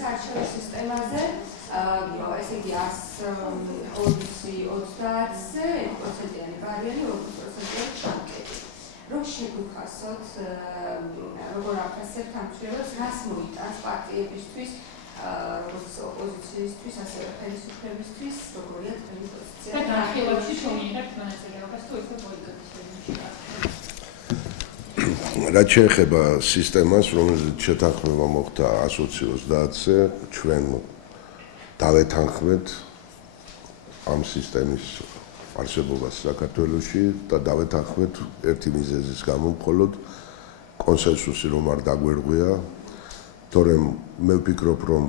საარჩევნო სისტემაზე ესე იგი 120-ზე 1%-იანი ბარიერი, 20%-იანი ჩანკეტი. Რომ შეგვიქასოთ, როგორ აფასებთ ამ ცვლილებებს, რას მოიტანს პარტიებისთვის, როგორც ოპოზიციისთვის, ასევე ხელისუფლებისთვის, როგორია თქვენი პოზიცია? და განხილვებში შევიერთებთ მონაწილეობას თუ ისე პოლიტიკის სფეროში. რაც შეეხება სისტემას, რომელიც შეთანხმება მოხდა 120-ზე, ჩვენ დავეთანხმეთ ამ სისტემის არსებობას საქართველოში და დავეთანხმეთ ერთი მიზეზის გამო მხოლოდ კონსენსუსი რომ არ დაგვერღვია, თორემ მე ვფიქრობ რომ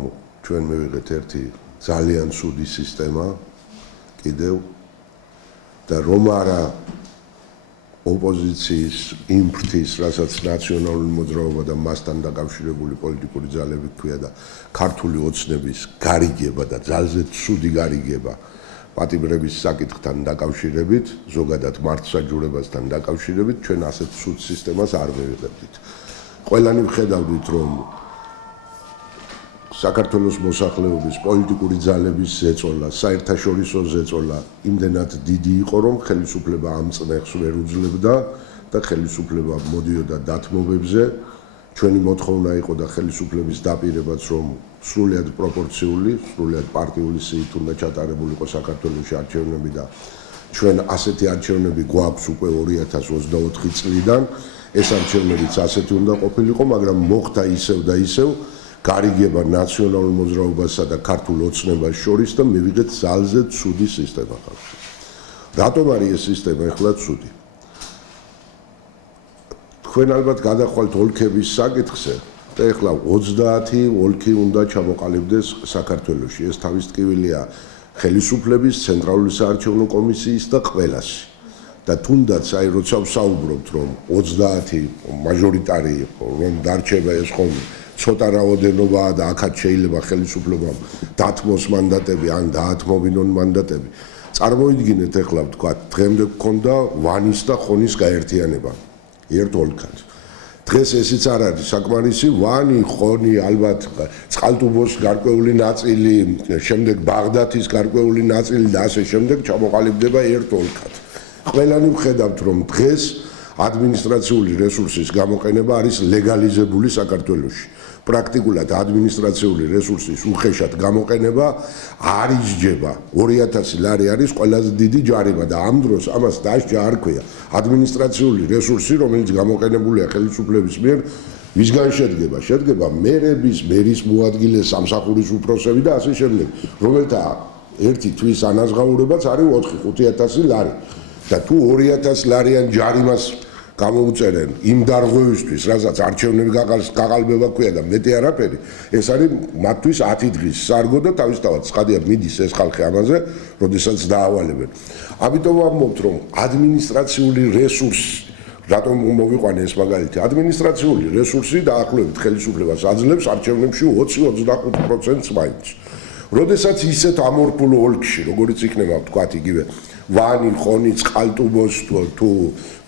ჩვენ მივიღეთ ერთი ძალიან ცუდი სისტემა კიდევ და რომ არა ოპოზიციის იმფრთის, რასაც ნაციონალური მოძრაობა და მასთან დაკავშირებული პოლიტიკური ძალები ქვია და ქართული ოცნების გარიგება და ძალზე ცუდი გარიგება პატიმრების საკითხთან დაკავშირებით, ზოგადად მართლმსაჯულებასთან დაკავშირებით, ჩვენ ასეთ ცუდ სისტემას არ მივიღებდით. ყველანი ვხედავდით, რომ საქართველოს მოსახლეობის პოლიტიკური ძალების ზეწოლა, საერთაშორისო ზეწოლა იმდენად დიდი იყო, რომ ხელისუფლება ამ წნეხს ვერ უძლებდა და ხელისუფლება მოდიოდა დათმობებზე. ჩვენი მოთხოვნა იყო და ხელისუფლების დაპირებაც, რომ სრულიად პროპორციული, სრულიად პარტიული სიით უნდა ჩატარებული იყო საქართველოში არჩევნები და ჩვენ ასეთი არჩევნები გვაქვს უკვე 2024 წლიდან. ეს არჩევნებიც ასეთი უნდა ყოფილიყო, მაგრამ მოხდა ისევ და ისევ გარიგება ნაციონალურ მოძრაობასა და ქართულ ოცნებას შორის და მივიღეთ ძალზე ცუდი სისტემა ხალხში. რატომ არის ეს სისტემა ახლა ცუდი? თქვენ ალბათ გადახვალთ ოლქების საკითხზე და ახლა 30 ოლქი უნდა ჩამოყალიბდეს საქართველოში. ეს თავის ტკივილია ხელისუფლების, ცენტრალური საარჩევნო კომისიის და ყველასი. და თუნდაც აი როცა ვსაუბრობთ რომ 30 მაჟორიტარი იყო, რომ დარჩება ეს ხომ ცოტა რაოდენობაა და აქაც შეიძლება ხელისუფლებამ დათმოს მანდატები ან დაათმობინონ მანდატები. წარმოიდგინეთ ახლა ვთქვათ, დღემდე გქონდა ვანის და ხონის გაერთიანება ერთ ოლქად. დღეს ესიც არ არის საკმარისი, ვანი, ხონი, ალბათ წყალტუბოს გარკვეული ნაწილი, შემდეგ ბაღდათის გარკვეული ნაწილი და ასე შემდეგ ჩამოყალიბდება ერთ ოლქად. ყველანი ვხედავთ, რომ დღეს ადმინისტრაციული რესურსის გამოყენება არის ლეგალიზებული საქართველოში. პრაქტიკულად ადმინისტრაციული რესურსის უხეშად გამოყენება არ ისჯება. 2000 ლარი არის ყველაზე დიდი ჯარიმა და ამ დროს ამას დასჯა არ ქვია. ადმინისტრაციული რესურსი, რომელიც გამოყენებულია ხელისუფლების მიერ, ვისგან შედგება? შედგება მერების, მერის მოადგილე, სამსახურის უფროსები და ასე შემდეგ, რომელთა ერთი თვის ანაზღაურებაც არის 4-5000 ლარი. და თუ 2000 ლარიან ჯარიმას გამოუწერენ იმ დარღვევისთვის, რასაც არჩევნები გაყალბება ქვია და მეტი არაფერი, ეს არის მათთვის 10 დღის სარგო და თავისთავად ცხადია მიდის ეს ხალხი ამაზე, როდესაც დაავალებენ. ამიტომ ვამბობთ, რომ ადმინისტრაციული რესურსი, რატომ მოვიყვანე ეს მაგალითი, ადმინისტრაციული რესურსი დაახლოებით ხელისუფლებას აძლევს არჩევნებში 20-25%-ს მაინც. როდესაც ისეთ ამორფულ ოლქში, როგორც იქნება ვთქვათ იგივე ვანი, ხონი, წყალტუბოს თუ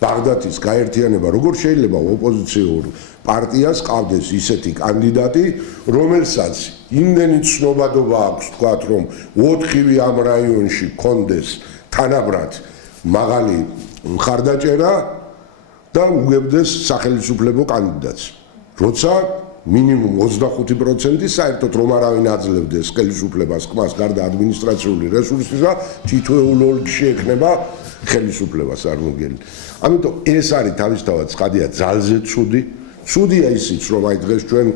ბაღდათის გაერთიანება, როგორ შეიძლება ოპოზიციურ პარტიას ყავდეს ისეთი კანდიდატი, რომელსაც იმდენი ცნობადობა აქვს, ვთქვათ, რომ 4-ვე ამ რაიონში კონდეს თანაბრად მაღალი მხარდაჭერა და უგებდეს სახელმწიფო კანდიდატს. როცა მინიმუმ 25% საერთოდ რომ არავინ აძლევდეს ხელისუფლებას ხმას გარდა ადმინისტრაციული რესურსისა, თითოეულ ოლქში ექნება ხელისუფლებას წარმოგელი. ამიტომ ეს არის თავისთავად ცხადია ძალზე ცუდი. ცუდია ისიც, რომ აი დღეს ჩვენ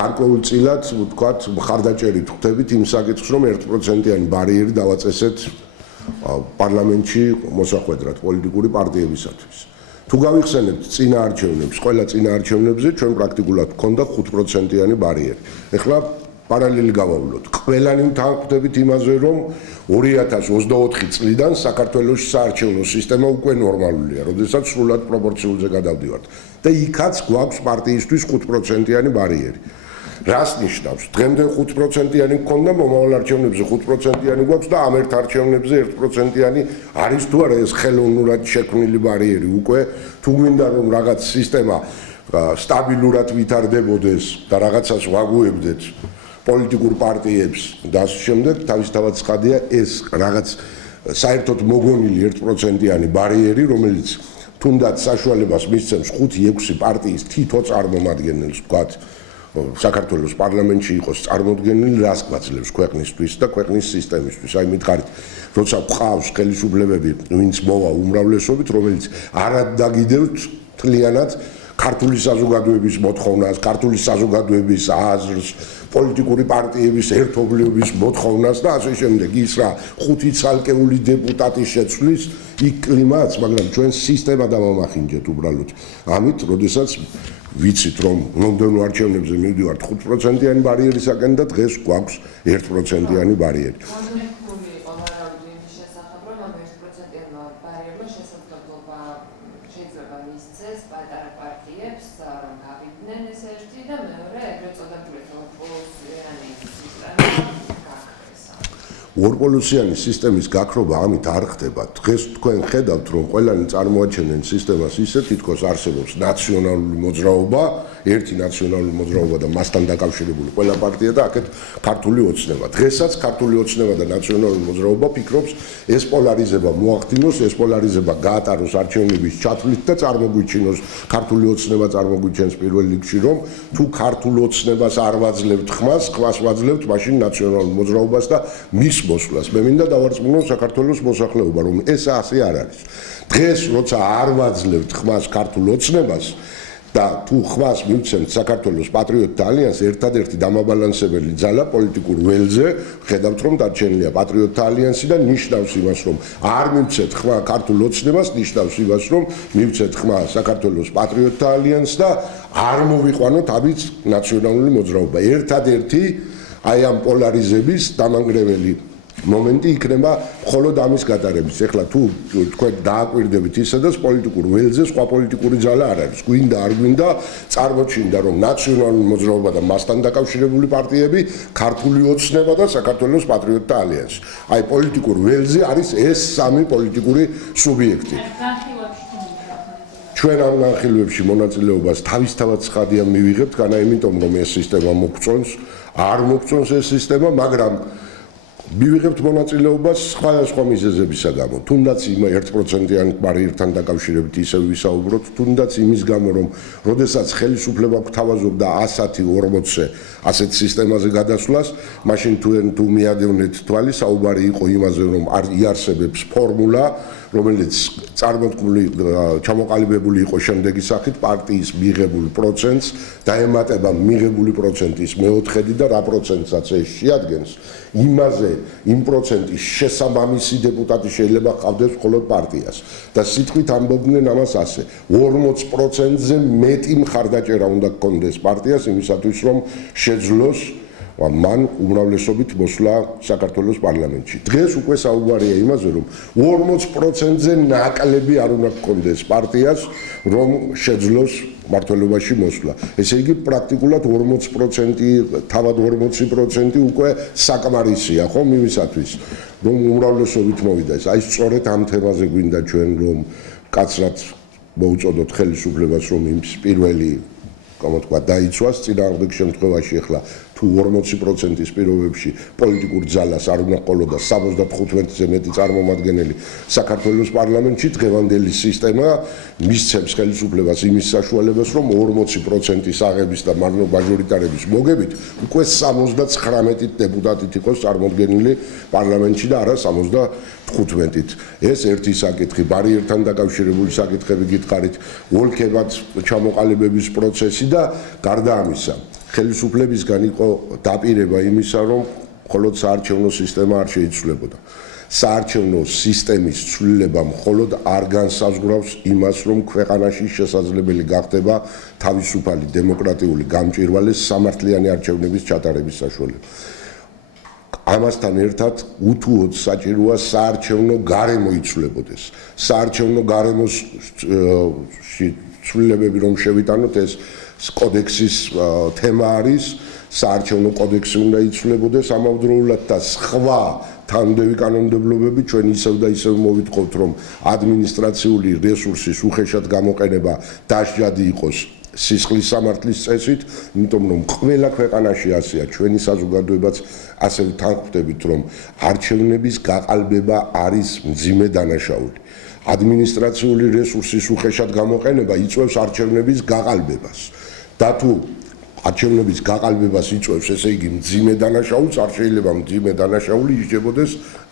გარკვეულწილად ვთქვათ მხარდაჭერით ხვდებით იმ საკითხს, რომ 1%-იანი ბარიერი დავაწესეთ პარლამენტში მოსახვედრად პოლიტიკური პარტიებისათვის. თუ გავიხსენებთ წინა არჩევნებს, ყველა წინა არჩევნებზე ჩვენ პრაქტიკულად გქონდა 5%-იანი ბარიერი. ეხლა პარალელი გავავლოთ. ყველანი ვთანხმდებით იმაზე, რომ 2024 წლიდან საქართველოს საარჩევნო სისტემა უკვე ნორმალურია, როდესაც სრულად პროპორციულზე გადავდივართ. და იქაც გვაქვს პარტიისთვის 5%-იანი ბარიერი. რას ნიშნავს? დღემდე 5%-იანი გქონდა, მომავალ არჩევნებზე 5%-იანი გვაქვს და ამ ერთ არჩევნებზე 1%-იანი არის თუ არა ეს ხელოვნურად შექმნილი ბარიერი უკვე თუ გვინდა რომ რაღაც სისტემა სტაბილურად ვითარდებოდეს და რაღაცას ვაგუებდეთ პოლიტიკურ პარტიებს და ასე შემდეგ, თავისთავად ცხადია ეს რაღაც საერთოდ მოგონილი 1%-იანი ბარიერი, რომელიც თუნდაც საშუალებას მისცემს 5-6 პარტიის თითო წარმომადგენელს, ვთქვათ, საქართველოს პარლამენტში იყოს წარმოდგენილი, რას გვაძლევს ქვეყნისთვის და ქვეყნის სისტემისთვის. აი მითხარით, როცა გვყავს ხელისუფლებები, ვინც მოვა უმრავლესობით, რომელიც არ ადაგიდევთ მთლიანად ქართული საზოგადოების მოთხოვნას, ქართული საზოგადოების აზრს, პოლიტიკური პარტიების ერთობლივობის მოთხოვნას და ასე შემდეგ. ის რა 5 ცალკეული დეპუტატის შეცვლის იქ კლიმატს, მაგრამ ჩვენ სისტემა დამამახინჯეთ უბრალოდ. ამით, როდესაც ვიცით, რომ მომდევნო არჩევნებზე მივდივართ 5%-იანი ბარიერისაკენ და დღეს გვაქვს 1%-იანი ბარიერი. ორპოლუსიანი სისტემის გაქრობა ამით არ ხდება. დღეს თქვენ ხედავთ, რომ ყველანი წარმოაჩენენ სისტემას ისე, თითქოს არსებობს ნაციონალური მოძრაობა, ერთი ნაციონალური მოძრაობა და მასთან დაკავშირებული ყველა პარტია და აქეთ ქართული ოცნება. დღესაც ქართული ოცნება და ნაციონალური მოძრაობა ფიქრობს, ეს პოლარიზება მოახდინოს, ეს პოლარიზება გაატაროს არჩევნების ჩათვლით და წარმოგვიჩინოს ქართული ოცნება წარმოგვიჩენს პირველ რიგში, რომ თუ ქართულ ოცნებას არ ვაძლევთ ხმას ვაძლევთ მაშინ ნაციონალურ მოძრაობას და მის მოსვლას. მე მინდა დავარწმუნო საქართველოს მოსახლეობა, რომ ეს ასე არ არის. დღეს როცა არ ვაძლევთ ხმას ქართულ ოცნებას და თუ ხმას მივცემთ საქართველოს პატრიოტთა ალიანსს, ერთადერთი დამაბალანსებელი ძალა პოლიტიკურ ველზე, ხედავთ რომ დარჩენილია პატრიოტთა ალიანსი და ნიშნავს იმას, რომ არ მივცეთ ხმა ქართულ ოცნებას, ნიშნავს იმას, რომ მივცეთ ხმა საქართველოს პატრიოტთა ალიანსს და არ მოვიყვანოთ ამით ნაციონალური მოძრაობა. ერთადერთი აი ამ პოლარიზების დამანგრეველი მომენტი იქნება მხოლოდ ამის გატარების. ეხლა თუ თქვენ დააკვირდებით ისედაც პოლიტიკურ ველზე სხვა პოლიტიკური ძალა არ არის. გვინდა არ გვინდა წარმოჩინდა რომ ნაციონალური მოძრაობა და მასთან დაკავშირებული პარტიები, ქართული ოცნება და საქართველოს პატრიოტთა ალიანსი. აი პოლიტიკურ ველზე არის ეს სამი პოლიტიკური სუბიექტი. ჩვენ ამ განხილვებში მონაწილეობას თავისთავად ცხადია მივიღებთ, განა იმიტომ რომ ეს სისტემა მოგწონს, არ მოგწონს ეს სისტემა, მაგრამ მივიღებთ მონაწილეობას სხვადასხვა მიზეზებისა გამო. თუნდაც იმ 1%-იან ბარიერთან დაკავშირებით ისევ ვისაუბროთ, თუნდაც იმის გამო, რომ როდესაც ხელისუფლება გვთავაზობდა 100-40-ზე ასეთ სისტემაზე გადასვლას, მაშინ თუ მიადევნეთ თვალი, საუბარი იყო იმაზე, რომ იარსებებს ფორმულა, რომელიც წარმოქმნილი ჩამოყალიბებული იყო შემდეგი სახით, პარტიის მიღებულ პროცენტს დაემატება მიღებული პროცენტის მეოთხედი და რა პროცენტსაც ეს შეადგენს, იმაზე იმ პროცენტის შესაბამისი დეპუტატი შეიძლება ჰყავდეს მხოლოდ პარტიას და სიტყვით ამბობდნენ ამას ასე 40%-ზე მეტი მხარდაჭერა უნდა გქონდეს პარტიას იმისათვის რომ შეძლოს მან უმრავლესობით მოსვლა საქართველოს პარლამენტში. დღეს უკვე საუბარია იმაზე, რომ 40%-ზე ნაკლები არ უნდა გქონდეს პარტიას, რომ შეძლოს მმართველობაში მოსვლა. ესე იგი პრაქტიკულად 40%, თავად 40% უკვე საკმარისია, ხომ იმისათვის, რომ უმრავლესობით მოვიდეს. აი სწორედ ამ თემაზე გვინდა ჩვენ რომ კაცრად მოუწოდოთ ხელისუფლებას, რომ იმის პირველი გამოთქვა დაიცვას წინააღმდეგ შემთხვევაში ახლა თუ 40%-ის პირობებში პოლიტიკურ ძალას არ უნდა ყოლოდა 75-ზე მეტი წარმომადგენელი საქართველოს პარლამენტში, დღევანდელი სისტემა მისცემს ხელისუფლებას იმის საშუალებას, რომ 40%-ის აღების და მაჟორიტარების მოგებით უკვე 79 დეპუტატით იყოს წარმოდგენილი პარლამენტში და არა 75-ით. ეს ერთი საკითხი, ბარიერთან დაკავშირებული საკითხები გითხარით, ოლქებად ჩამოყალიბების პროცესი და გარდა ამისა ხელისუფლებისგან იყო დაპირება იმისა, რომ მხოლოდ საარჩევნო სისტემა არ შეიცვლებოდა. საარჩევნო სისტემის ცვლილება მხოლოდ არ განსაზღვრავს იმას, რომ ქვეყანაში შესაძლებელი გახდება თავისუფალი დემოკრატიული გამჭვირვალე სამართლიანი არჩევნების ჩატარების საშუალება. ამასთან ერთად უთუოდ საჭიროა საარჩევნო გარემო იცვლებოდეს. საარჩევნო გარემოს ცვლილებები რომ შევიტანოთ, ეს კოდექსის თემა არის, საარჩევნო კოდექსი უნდა იცვლებოდეს ამავდროულად და სხვა თანმდევი კანონმდებლობები ჩვენ ისევ და ისევ მოვიტყობთ, რომ ადმინისტრაციული რესურსის უხეშად გამოყენება დასჯადი იყოს სისხლის სამართლის წესით, იმიტომ რომ ყველა ქვეყანაში ასეა, ჩვენი საზოგადოებაც ასევე თანხმდებით, რომ არჩევნების გაყალბება არის მძიმე დანაშაული. ადმინისტრაციული რესურსის უხეშად გამოყენება იწვევს არჩევნების გაყალბებას. და თუ არჩევნების გაყალბებას იწვევს, ესე იგი მძიმე დანაშაულს, არ შეიძლება მძიმე დანაშაული ისჯებოდეს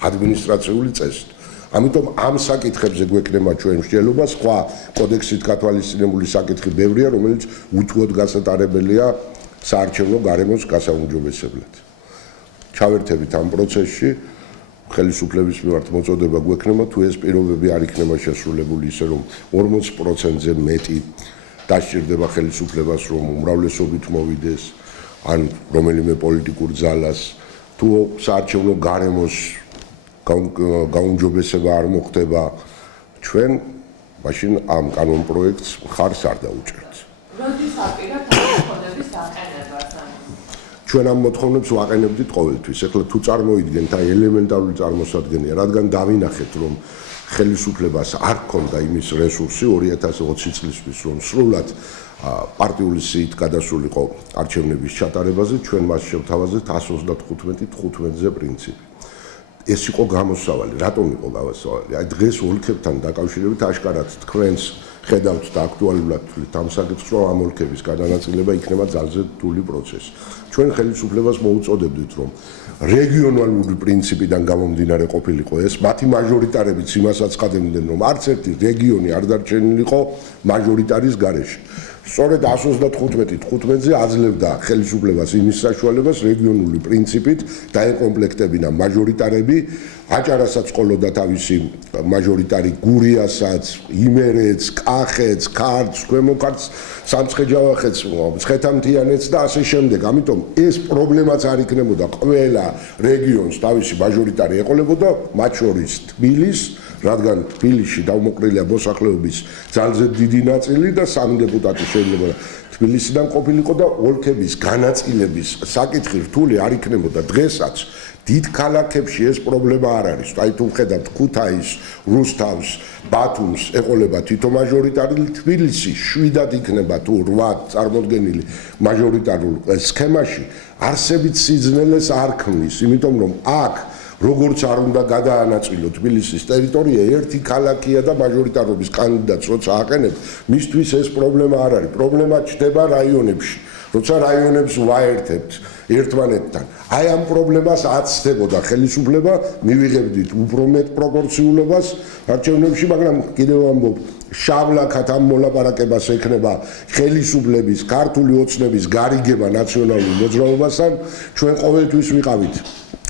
ადმინისტრაციული წესით. ამიტომ ამ საკითხებზე გვექნება ჩვენ მსჯელობა, სხვა კოდექსით გათვალისწინებული საკითხი ბევრია, რომელიც უთუოდ გასატარებელია საარჩევნო გარემოს გასაუმჯობესებლად. ჩავერთებით ამ პროცესში, ხელისუფლების მიმართ მოწოდება გვექნება, თუ ეს პირობები არ იქნება შესრულებული ისე, რომ 40%-ზე მეტი დასჭირდება ხელისუფლებას, რომ უმრავლესობით მოვიდეს, ან რომელიმე პოლიტიკურ ძალას, თუ საარჩევნო გარემოს გაუმჯობესება არ მოხდება, ჩვენ მაშინ ამ კანონპროექტს მხარს არ დაუჭერთ. როდის აპირებთ ამ მოთხოვნების აყენებას? ჩვენ ამ მოთხოვნებს ვაყენებდით ყოველთვის. ეხლა თუ წარმოიდგენთ აი ელემენტარული წარმოსადგენია, რადგან დავინახეთ, რომ ხელისუფლებას არ ჰქონდა იმის რესურსი 2020 წლისთვის, რომ სრულად პარტიული სიით გადასულიყო არჩევნების ჩატარებაზე, ჩვენ მას შევთავაზეთ 135-15-ზე პრინციპი. ეს იყო გამოსავალი. რატომ იყო გამოსავალი? აი დღეს ოლქებთან დაკავშირებით აშკარად თქვენს ხედავთ და აქტუალურად თვლით ამ საკითხს, რომ ამ ოლქების გადანაწილება იქნება ძალზე რთული პროცესი. ჩვენ ხელისუფლებას მოუწოდებდით, რომ რეგიონალური პრინციპიდან გამომდინარე ყოფილიყო ეს, მათი მაჟორიტარებიც იმასაც ხადებდნენ, რომ არც ერთი რეგიონი არ დარჩენილიყო მაჟორიტარის გარეშე. სწორედ 135-15-ზე აძლევდა ხელისუფლებას იმის საშუალებას რეგიონული პრინციპით დაეკომპლექტებინა მაჟორიტარები, აჭარასაც ყოლოდა თავისი მაჟორიტარი, გურიასაც, იმერეთს, კახეთს, ქართლს, ქვემო ქართლს, სამცხე-ჯავახეთს, მცხეთა-მთიანეთს და ასე შემდეგ. ამიტომ ეს პრობლემაც არ იქნებოდა, ყველა რეგიონს თავისი მაჟორიტარი ეყოლებოდა, მათ შორის თბილის, რადგან თბილისში დავმოყრილია მოსახლეობის ძალზე დიდი ნაწილი და 3 დეპუტატი შეიძლება თბილისიდან ყოფილიყო და ოლქების განაწილების საკითხი რთული არ იქნებოდა. დღესაც დიდ ქალაქებში ეს პრობლემა არ არის. აი თუ ვხედავთ ქუთაისს, რუსთავს, ბათუმს ეყოლება თითო მაჟორიტარი, თბილისი 7-ად იქნება თუ 8 წარმოდგენილი მაჟორიტარულ სქემაში არსებით სიძნელეს არ ქმნის, იმიტომ რომ აქ როგორც არ უნდა გადაანაწილოთ თბილისის ტერიტორია, ერთი ქალაქია და მაჟორიტარობის კანდიდატს როცა აყენებთ, მისთვის ეს პრობლემა არ არის. პრობლემა ჩნდება რაიონებში. როცა რაიონებს ვაერთებთ ერთმანეთთან. აი ამ პრობლემას აცდებოდა ხელისუფლება, მივიღებდით უფრო მეტ პროპორციულობას არჩევნებში, მაგრამ კიდევ ამბობ, შავლაკად ამ მოლაპარაკებას ექნება ხელისუფლების ქართული ოცნების გარიგება ნაციონალურ მოძრაობასთან, ჩვენ ყოველთვის ვიყავით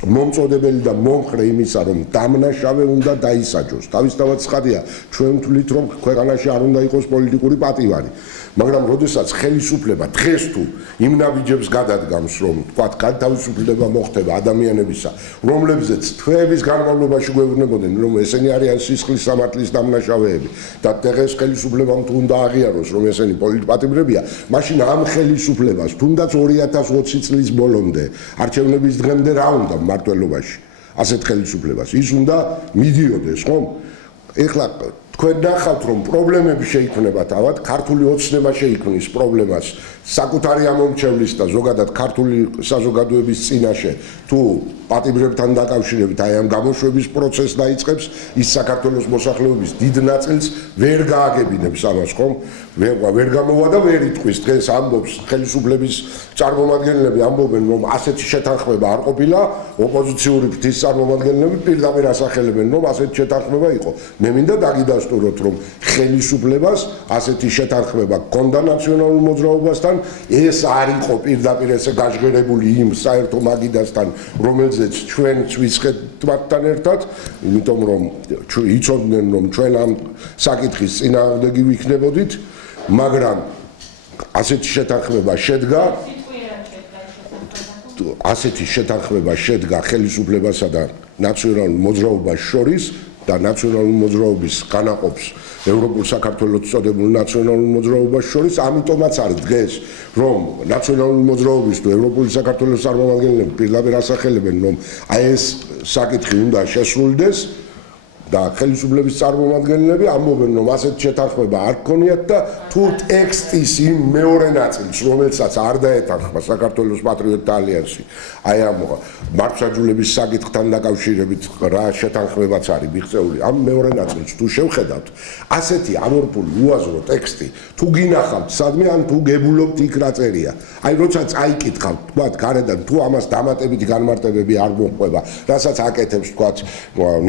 მომწოდებელი და მომხრე იმისა, რომ დამნაშავე უნდა დაისაჯოს. თავისთავად ცხადია, ჩვენ ვთვლით, რომ ქვეყანაში არ უნდა იყოს პოლიტიკური პატივარი. მაგრამ როდესაც ხელისუფლება დღეს თუ იმ ნაბიჯებს გადადგამს, რომ თქვათ განთავისუფლება მოხდება ადამიანებისა, რომლებზეც თვეების განმავლობაში გვეუბნებოდნენ, რომ ესენი არიან სისხლის სამართლის დამნაშავეები და დღეს ხელისუფლებამ თუ უნდა აღიაროს, რომ ესენი პოლიტპატიმრებია, მაშინ ამ ხელისუფლებას თუნდაც 2020 წლის ბოლომდე არჩევნების დღემდე რა უნდა მმართველობაში ასეთ ხელისუფლებას ის უნდა მიდიოდეს, ხომ? ეხლა თქვენ ნახავთ, რომ პრობლემები შეიქმნება თავად, ქართული ოცნება შეიქმნის პრობლემას საკუთარი ამომრჩევლის და ზოგადად ქართული საზოგადოების წინაშე თუ პატიმრებთან დაკავშირებით აი ამ გამოშვების პროცესს დაიწყებს, ის საქართველოს მოსახლეობის დიდ ნაწილს ვერ გააგებინებს ამას, ხომ? ვერ გამოვა და ვერ იტყვის. დღეს ამბობს ხელისუფლების წარმომადგენლები ამბობენ, რომ ასეთი შეთანხმება არ ყოფილა, ოპოზიციური ფრთის წარმომადგენლები პირდაპირ ასახელებენ, რომ ასეთი შეთანხმება იყო. მე მინდა დაგიდასტუროთ, რომ ხელისუფლებას ასეთი შეთანხმება ჰქონდა ნაციონალურ მოძრაობასთან, ეს არ იყო პირდაპირ ესე გაჟღერებული იმ საერთო მაგიდასთან, რომელზეც ჩვენც ვიწყებთ მათთან ერთად, იმიტომ რომ იცოდნენ, რომ ჩვენ ამ საკითხის წინააღმდეგი ვიქნებოდით, მაგრამ ასეთი შეთანხმება შედგა ხელისუფლებასა და ნაციონალურ მოძრაობას შორის და ნაციონალურ მოძრაობის განაყოფს ევროპულ საქართველოს წოდებულ ნაციონალურ მოძრაობას შორის, ამიტომაც არის დღეს, რომ ნაციონალური მოძრაობის თუ ევროპული საქართველოს წარმომადგენლები პირდაპირ ასახელებენ, რომ აი ეს საკითხი უნდა შესრულდეს და ხელისუფლების წარმომადგენლები ამბობენ, რომ ასეთ შეთანხმება არ გქონიათ და თუ ტექსტის იმ მეორე ნაწილს, რომელსაც არ დაეთანხმა საქართველოს პატრიოტთა ალიანსი, აი ამ მართლმსაჯულების საკითხთან დაკავშირებით რა შეთანხმებაც არის მიღწეული, ამ მეორე ნაწილს თუ შევხედავთ, ასეთი ამორფული უაზრო ტექსტი თუ გინახავთ სადმე ან თუ გებულობთ იქ რა წერია. აი როცა წაიკითხავთ, თქვათ გარედან თუ ამას დამატებითი განმარტებები არ მოყვება, რასაც აკეთებს თქვათ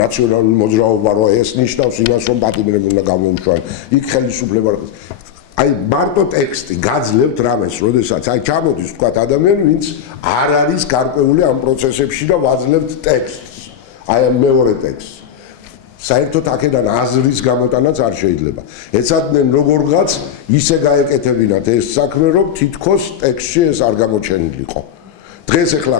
ნაციონალური მოძრაობა, რომ ეს ნიშნავს იმას, რომ პატიმრები უნდა გამოუშვან, იქ ხელისუფლება აი მარტო ტექსტი გაძლევთ რამეს, როდესაც აი ჩამოდის თქვათ ადამიანი, ვინც არ არის გარკვეული ამ პროცესებში და ვაძლევთ ტექსტს. აი ამ მეორე ტექსტს. საერთოდ აქედან აზრის გამოტანაც არ შეიძლება. ეცადნენ როგორღაც ისე გაეკეთებინათ ეს საქმე, რომ თითქოს ტექსტში ეს არ გამოჩენილიყო. დღეს ახლა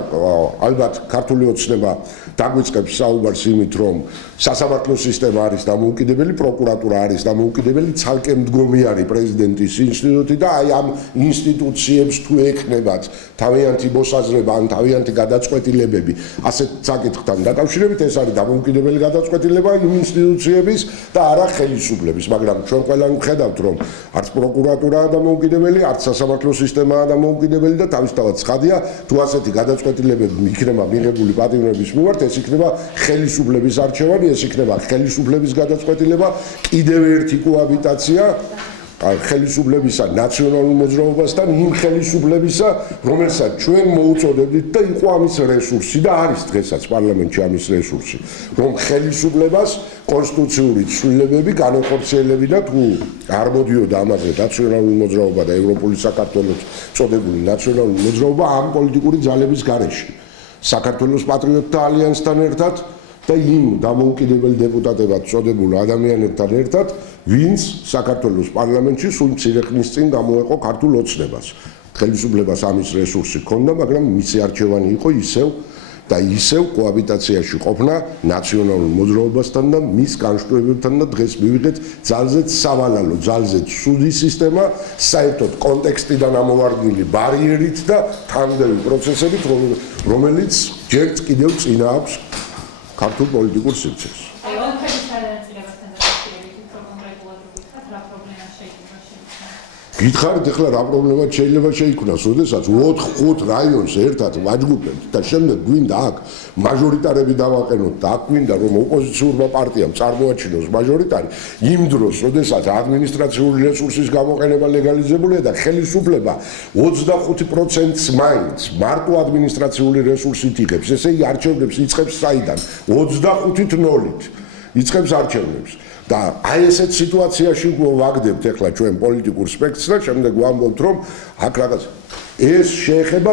ალბათ ქართული ოცნება დაგვიწყებს საუბარს იმით, რომ სასამართლო სისტემა არის დამოუკიდებელი, პროკურატურა არის დამოუკიდებელი, ცალკე მდგომი არის პრეზიდენტის ინსტიტუტი და აი ამ ინსტიტუციებს თუ ექნებათ თავიანთი მოსაზრება ან თავიანთი გადაწყვეტილებები ასეთ საკითხთან დაკავშირებით, ეს არის დამოუკიდებელი გადაწყვეტილება იმ ინსტიტუციების და არა ხელისუფლების, მაგრამ ჩვენ ყველანი ვხედავთ, რომ არც პროკურატურაა დამოუკიდებელი, არც სასამართლო სისტემაა დამოუკიდებელი და თავისთავად ცხადია, თუ ასეთი გადაწყვეტილებები იქნება მიღებული პატიმრების მიმართ, ეს იქნება ხელისუფლების არჩევანი, ეს იქნება ხელისუფლების გადაწყვეტილება, კიდევ ერთი კოაბიტაცია ხელისუფლებისა ნაციონალურ მოძრაობასთან იმ ხელისუფლებისა, რომელსაც ჩვენ მოუწოდებდით და იყო ამის რესურსი და არის დღესაც პარლამენტში ამის რესურსი, რომ ხელისუფლებას კონსტიტუციური ცვლილებები განახორციელებინა თუ არ მოდიოდა ამაზე ნაციონალური მოძრაობა და ევროპული საქართველოს წოდებული ნაციონალური მოძრაობა ამ პოლიტიკური ძალების გარეშე. საქართველოს პატრიოტთა ალიანსთან ერთად და იმ დამოუკიდებელ დეპუტატებად წოდებულ ადამიანებთან ერთად, ვინც საქართველოს პარლამენტში სულ მცირე ხნის წინ გამოეყო ქართულ ოცნებას. ხელისუფლებას ამის რესურსი ჰქონდა, მაგრამ მისი არჩევანი იყო ისევ კოაბიტაციაში ყოფნა ნაციონალურ მოძრაობასთან და მის განშტოებებთან და დღეს მივიღეთ ძალზედ სავალალო, ძალზედ ცუდი სისტემა, საერთოდ კონტექსტიდან ამოვარდნილი ბარიერით და თანმდევი პროცესებით, რომელიც ჯერ კიდევ წინა აქვს ქართულ პოლიტიკურ სივრცეს. გითხარით ახლა რა პრობლემა შეიძლება შეიქმნას, როდესაც 4-5 რაიონს ერთად ვაჯგუფებთ და შემდეგ გვინდა აქ მაჟორიტარები დავაყენოთ და აქ გვინდა რომ ოპოზიციურმა პარტიამ წარმოაჩინოს მაჟორიტარი, იმ დროს, როდესაც ადმინისტრაციული რესურსის გამოყენება ლეგალიზებულია და ხელისუფლება 25%-ს მაინც მარტო ადმინისტრაციული რესურსით იღებს, ესე იგი არჩევნებს იწყებს საიდან? 25-ით 0-ით იწყებს არჩევნებს. და აი ესეთ სიტუაციაში ვაგდებთ ახლა ჩვენ პოლიტიკურ სპექტრს და შემდეგ ვამბობთ, რომ აქ რაღაც ეს შეეხება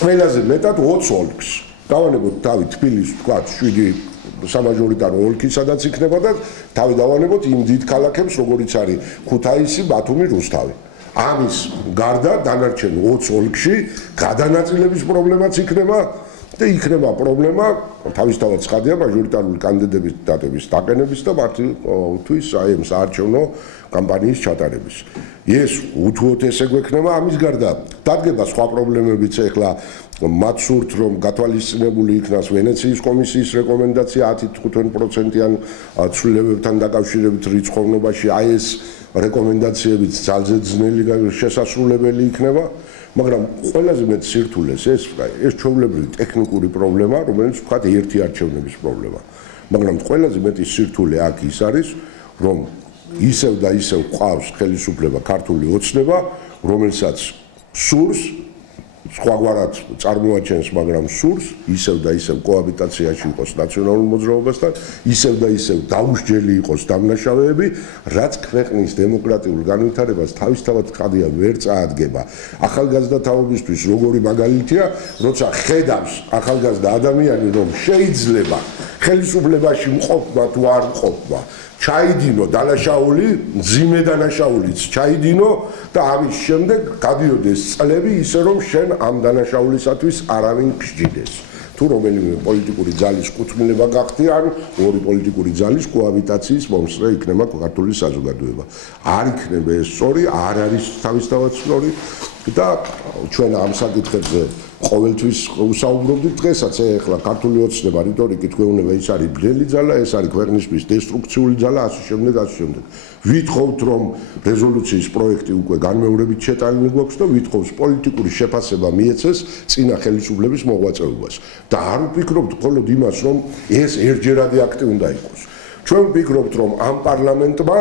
ყველაზე მეტად 20 ოლქს. დავანებოთ თავი თბილისს, თქვათ 7 სამაჟორიტარო ოლქი, სადაც იქნება და თავი დავანებოთ იმ დიდ ქალაქებს, როგორიც არის ქუთაისი, ბათუმი, რუსთავი. ამის გარდა დანარჩენ 20 ოლქში გადანაწილების პრობლემაც იქნება და იქნება პრობლემა თავისთავად ცხადია მაჟორიტარული კანდიდატების დაყენების და მათთვის აი ამ საარჩევნო კამპანიის ჩატარების. ეს უთუოდ ესე გვექნება, ამის გარდა დადგება სხვა პრობლემებიც ახლა მათ სურთ, რომ გათვალისწინებული იქნას ვენეციის კომისიის რეკომენდაცია 10-15%-იან ცვლილებებთან დაკავშირებით რიცხოვნობაში, აი ეს რეკომენდაციებიც ძალზედ ძნელი შესასრულებელი იქნება. მაგრამ ყველაზე მეტ სირთულეს ეს ჩვეულებრივი ტექნიკური პრობლემა, რომელიც ვთქვათ ერთი არჩევნების პრობლემა. მაგრამ ყველაზე მეტი სირთულე აქ ის არის, რომ ისევ და ისევ ყავს ხელისუფლება ქართული ოცნება, რომელსაც სურს სხვაგვარად წარმოაჩენს, მაგრამ სურს ისევ და ისევ კოაბიტაციაში იყოს ნაციონალურ მოძრაობასთან, ისევ და ისევ დაუსჯელი იყოს დამნაშავეები, რაც ქვეყნის დემოკრატიულ განვითარებას თავისთავად ხადია ვერ წაადგება. ახალგაზრდა თაობისთვის როგორი მაგალითია, როცა ხედავს ახალგაზრდა ადამიანი, რომ შეიძლება ხელისუფლებაში მყოფმა თუ არ მყოფმა ჩაიდინო დანაშაული, მძიმე დანაშაულიც ჩაიდინო და ამის შემდეგ გადიოდეს წლები ისე რომ შენ ამ დანაშაულისათვის არავინ გსჯიდეს. თუ რომელიმე პოლიტიკური ძალის კუთვნილება გახდი, ან ორი პოლიტიკური ძალის კოაბიტაციის მომსწრე იქნება ქართული საზოგადოება. არ იქნება ეს სწორი, არ არის თავისთავად სწორი და ჩვენ ამ საკითხებზე ყოველთვის ვსაუბრობდით დღესაც ეხლა ქართული ოცნება რიტორიკით გვეუბნება ის არის ბრძენი ძალა, ეს არის ქვეყნისთვის დესტრუქციული ძალა, ასე შემდეგ. ვითხოვთ რომ რეზოლუციის პროექტი უკვე განმეორებით შეტანილი გვაქვს და ვითხოვს პოლიტიკური შეფასება მიეცეს წინა ხელისუფლების მოღვაწეობას და არ ვფიქრობთ მხოლოდ იმას რომ ეს ერთჯერადი აქტი უნდა იყოს. ჩვენ ვფიქრობთ რომ ამ პარლამენტმა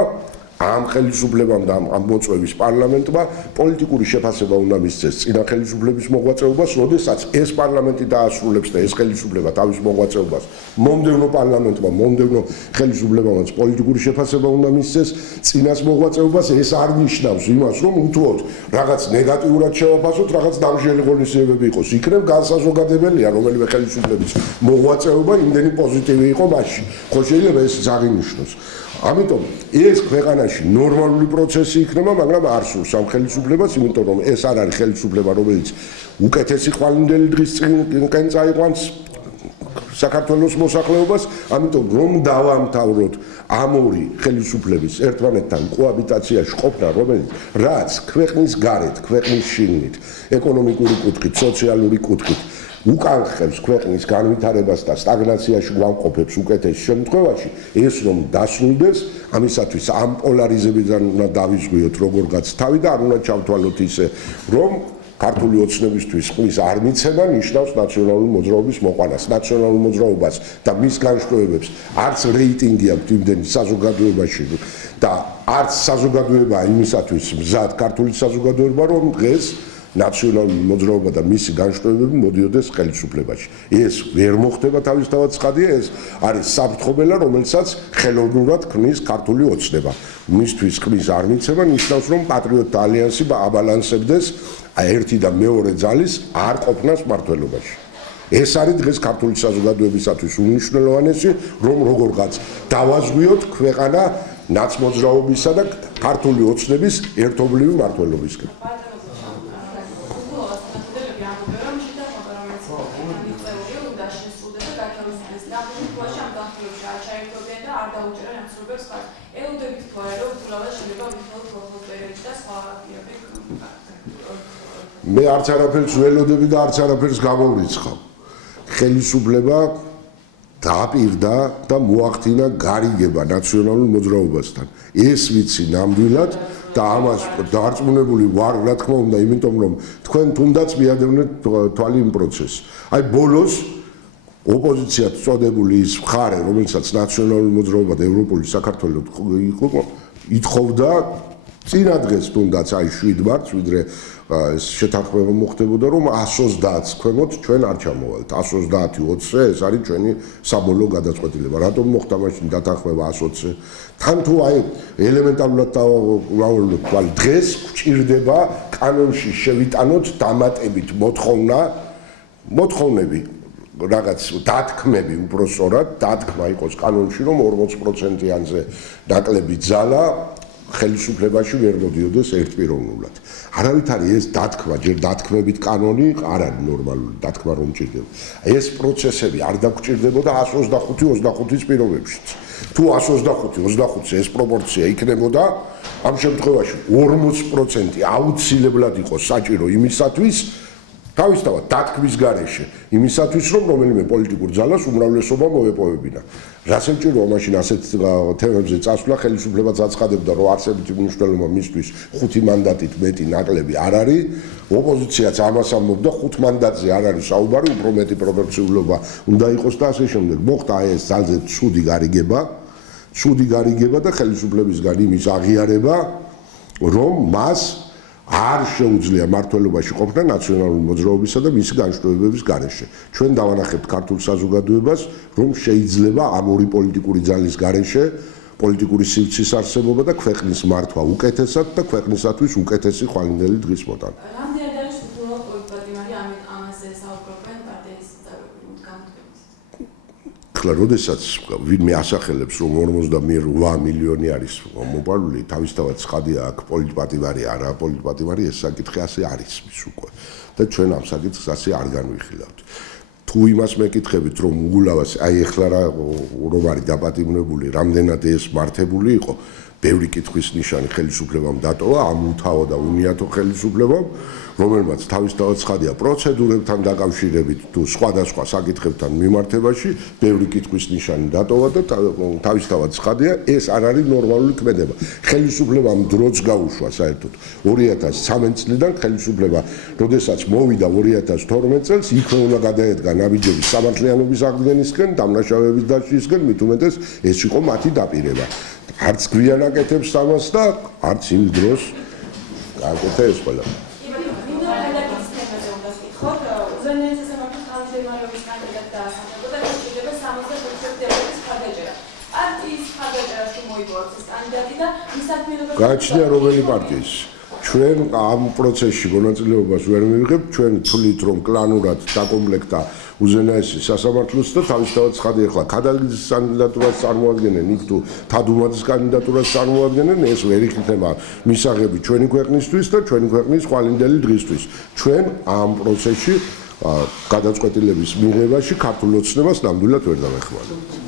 ამ ხელისუფლებამ და ამ მოწვევის პარლამენტმა პოლიტიკური შეფასება უნდა მისცეს წინა ხელისუფლების მოღვაწეობას, როდესაც ეს პარლამენტი დაასრულებს და ეს ხელისუფლება თავის მოღვაწეობას მომდევნო პარლამენტმა, მომდევნო ხელისუფლებამაც პოლიტიკური შეფასება უნდა მისცეს წინას მოღვაწეობას. ეს არ ნიშნავს იმას, რომ უთუოდ რაღაც ნეგატიურად შევაფასოთ, რაღაც დამჟელი ღონისძიებები იყოს. იქნებ განსაზოგადებელია რომელიმე ხელისუფლების მოღვაწეობა იმდენი პოზიტივი იყო მასში. ხო შეიძლება ეს აღინიშნოს. ამიტომ ეს ქვეყანაში ნორმალური პროცესი იქნება, მაგრამ არ სურს ამ ხელისუფლებას, იმიტომ რომ ეს არ არის ხელისუფლება, რომელიც უკეთესი ხვალინდელი დღის წინ წაიყვანს საქართველოს მოსახლეობას, ამიტომ რომ დავამთავროთ ამ ორი ხელისუფლების ერთმანეთთან კოაბიტაციაში ყოფნა, რომელიც რაც ქვეყნის გარეთ, ქვეყნის შიგნით, ეკონომიკური კუთხით, სოციალური კუთხით უკანხებს ქვეყნის განვითარებას და სტაგნაციაში გვამყოფებს უკეთეს შემთხვევაში, ეს რომ დასრულდეს, ამისათვის ამ პოლარიზებიდან უნდა დავიზღვიოთ როგორღაც თავი და არ უნდა ჩავთვალოთ ისე, რომ ქართული ოცნებისთვის ხმის არ მიცემა ნიშნავს ნაციონალური მოძრაობის მოყვანას, ნაციონალურ მოძრაობას და მის განშტოებებს არც რეიტინგი აქვს იმდენი საზოგადოებაში და არც საზოგადოება იმისათვის მზად ქართული საზოგადოება, რომ დღეს ნაციონალური მოძრაობა და მისი განშტოებები მოდიოდეს ხელისუფლებაში. ეს ვერ მოხდება თავისთავად ცხადია, ეს არის საფრთხობელა, რომელსაც ხელოვნურად ქმნის ქართული ოცნება. მისთვის ხმის არ მიცემა ნიშნავს, რომ პატრიოტთა ალიანსი აბალანსებდეს ერთი და მეორე ძალის არ ყოფნას მმართველობაში. ეს არის დღეს ქართული საზოგადოებისათვის უმნიშვნელოვანესი, რომ როგორღაც დავაზღვიოთ ქვეყანა ნაცმოძრაობისა და ქართული ოცნების ერთობლივი მმართველობისკენ. მე არც არაფერს ველოდები და არც არაფერს გამოვრიცხავ. ხელისუფლება დააპირდა და მოახდინა გარიგება ნაციონალურ მოძრაობასთან. ეს ვიცი ნამდვილად და ამას დარწმუნებული ვარ, რა თქმა უნდა, იმიტომ რომ თქვენ თუნდაც მიადევნეთ თვალი იმ პროცესს. აი ბოლოს ოპოზიციად წოდებული ის მხარე, რომელსაც ნაციონალური მოძრაობა და ევროპული საქართველო იყო, ითხოვდა წინა დღეს თუნდაც აი 7 მარტს, ვიდრე ეს შეთანხმება მოხდებოდა, რომ 130-ს ქვემოთ ჩვენ არ ჩამოვალთ. 130-20-ზე ეს არის ჩვენი საბოლოო გადაწყვეტილება. რატომ მოხდა მაშინ დათანხმება 120-ზე? თან თუ აი ელემენტარულად დავავალოთ, დღეს გვჭირდება კანონში შევიტანოთ დამატებით მოთხოვნები რაღაც დათქმები უბრალოდ დათქმა იყოს კანონში, რომ 40%-იანზე ნაკლები ძალა ხელისუფლებაში ვერ მოდიოდეს ერთპიროვნულად. არავით არის ეს დათქმა, ჯერ დათქმებით კანონი არ არის ნორმალური დათქმა რომ ჭირდება. ეს პროცესები არ დაგვჭირდებოდა 125-25-ის პირობებშიც. თუ 125-25-ზე ეს პროპორცია იქნებოდა, ამ შემთხვევაში 40% აუცილებლად იყო საჭირო იმისათვის, თავისთავად დათქმის გარეშე, იმისათვის რომ რომელიმე პოლიტიკურ ძალას უმრავლესობა მოეპოვებინა. რაც ემჭიროა მაშინ ასეთ თემებზე წასვლა, ხელისუფლებაც აცხადებდა, რომ არსებითი მნიშვნელობა მისთვის 5 მანდატით მეტი ნაკლები არ არის, ოპოზიციაც ამას ამბობდა, 5 მანდატზე არ არის საუბარი, უფრო მეტი პროპორციულობა უნდა იყოს და ასე შემდეგ. მოხდა ეს ძალზე ცუდი გარიგება და ხელისუფლებისგან იმის აღიარება, რომ მას არ შეუძლია მმართველობაში ყოფნა ნაციონალური მოძრაობისა და მისი განშტოებების გარეშე. ჩვენ დავანახებთ ქართულ საზოგადოებას, რომ შეიძლება ამ ორი პოლიტიკური ძალის გარეშე პოლიტიკური სივრცის არსებობა და ქვეყნის მართვა უკეთესად და ქვეყნისათვის უკეთესი ხვალინდელი დღის მოტანა. რამდენად არის უბრალოდ პოლიტიკური ამაზე საუბრობენ პარტიის წევრები გამოდებით? ახლა როდესაც ვინმე ასახელებს, რომ 48 მილიონი არის მოპარული, თავისთავად ცხადია აქ პოლიტპატიმარი არა, პოლიტპატიმარი ეს საკითხი ასე არის მის უკვე და ჩვენ ამ საკითხს ასე არ განვიხილავთ. თუ იმას მეკითხებით, რომ უგულავას აი ეხლა რომ არის დაპატიმრებული, რამდენად ეს მართებული იყო, ბევრი კითხვის ნიშანი ხელისუფლებამ დატოვა, ამულთავა და უნიათო ხელისუფლებამ, რომელმაც თავისთავად ცხადია პროცედურებთან დაკავშირებით თუ სხვადასხვა საკითხებთან მიმართებაში ბევრი კითხვის ნიშანი დატოვა და თავისთავად ცხადია ეს არ არის ნორმალური ქმედება. ხელისუფლებამ დროც გაუშვა საერთოდ 2013 წლიდან ხელისუფლება, როდესაც მოვიდა 2012 წელს, იქვე უნდა გადაედგა ნაბიჯების სამართლიანობის აღდგენისკენ, დამნაშავეების დაშლისკენ, მით უმეტეს ეს იყო მათი დაპირება. არც გვიან აკეთებს ამას და არც იმ დროს გააკეთა ეს ყველა. გააჩნია რომელი პარტიის. ჩვენ ამ პროცესში მონაწილეობას ვერ მივიღებთ, ჩვენ თვლით რომ კლანურად დაკომპლექტა უზენაესი სასამართლოს და თავისთავად ცხადია ახლა ქადაგიძის კანდიდატურას წარმოადგენენ, იქ თუ თადუმაძის კანდიდატურას წარმოადგენენ, ეს ვერ იქნება მისაღები ჩვენი ქვეყნისთვის და ჩვენი ქვეყნის ხვალინდელი დღისთვის. ჩვენ ამ პროცესში გადაწყვეტილების მიღებაში ქართულ ოცნებას ნამდვილად ვერ დავეხმარებთ.